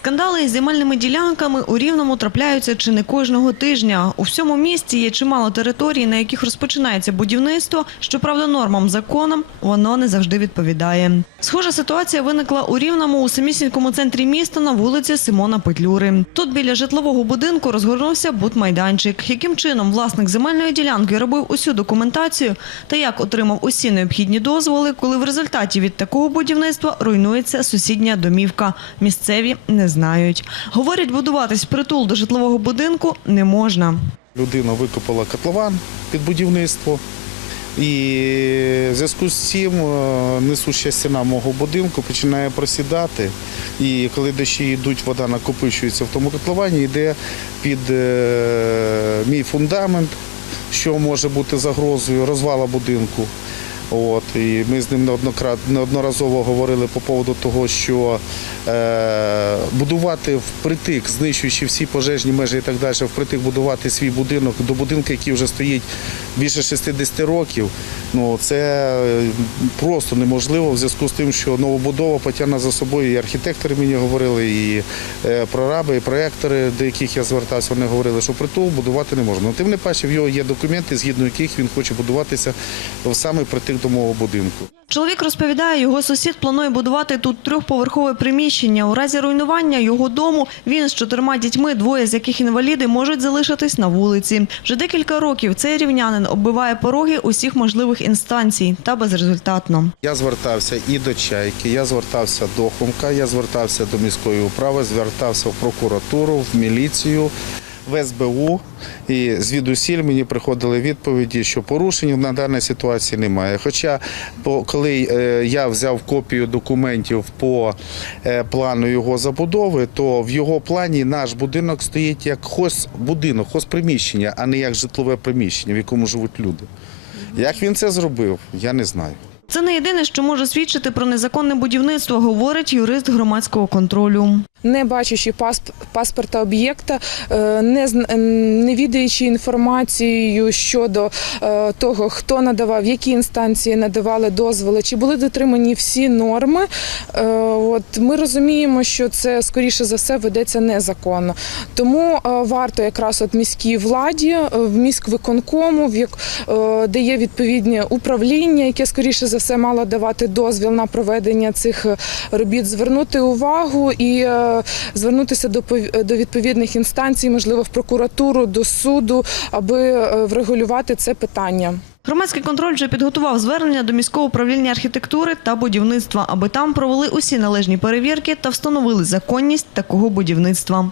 Скандали із земельними ділянками у Рівному трапляються чи не кожного тижня. У всьому місті є чимало територій, на яких розпочинається будівництво. Щоправда, нормам законам воно не завжди відповідає. Схожа ситуація виникла у Рівному у самісінькому центрі міста на вулиці Симона Петлюри. Тут біля житлового будинку розгорнувся будмайданчик. Яким чином власник земельної ділянки робив усю документацію та як отримав усі необхідні дозволи, коли в результаті від такого будівництва руйнується сусідня домівка. Місцеві не знають. Говорять, будуватись притул до житлового будинку не можна. Людина викопала котлован під будівництво. І в зв'язку з цим е, несуща стіна мого будинку починає просідати. І коли дощі йдуть, вода накопичується в тому котловані, йде під е, мій фундамент, що може бути загрозою розвала будинку. От, і ми з ним неодноразово говорили по поводу того, що е, будувати впритик, знищуючи всі пожежні межі і так далі, впритик будувати свій будинок до будинку, який вже стоїть більше 60 років, ну це е, просто неможливо в зв'язку з тим, що новобудова потягне за собою і архітектори мені говорили, і е, прораби, і проектори, до яких я звертався, вони говорили, що притул будувати не можна. Ну, тим не паче, в його є документи, згідно яких він хоче будуватися саме при тих домового будинку. Чоловік розповідає, його сусід планує будувати тут трьохповерхове приміщення. У разі руйнування його дому він з чотирма дітьми, двоє з яких інваліди, можуть залишитись на вулиці. Вже декілька років цей рівнянин оббиває пороги усіх можливих інстанцій та безрезультатно. Я звертався і до Чайки, я звертався до Хомка, я звертався до міської управи, звертався в прокуратуру, в міліцію, в СБУ. І звідусіль мені приходили відповіді, що порушень на даній ситуації немає. Хоча, коли е, я взяв копію документів по е, плану його забудови, то в його плані наш будинок стоїть як хозбудинок, хозприміщення, а не як житлове приміщення, в якому живуть люди. Як він це зробив, я не знаю. Це не єдине, що може свідчити про незаконне будівництво, говорить юрист громадського контролю. Не бачачи пасп- паспорта об'єкта, е, не, е, не відаючи інформацією щодо е, того, хто надавав, які інстанції надавали дозволи, чи були дотримані всі норми. От ми розуміємо, що це скоріше за все ведеться незаконно. Тому варто якраз от міській владі, в міськвиконкому, в як де є відповідні управління, яке скоріше за все мало давати дозвіл на проведення цих робіт, звернути увагу і звернутися до пов- до відповідних інстанцій, можливо, в прокуратуру, до суду, аби е, врегулювати це питання. Громадський контроль вже підготував звернення до міського управління архітектури та будівництва, аби там провели усі належні перевірки та встановили законність такого будівництва.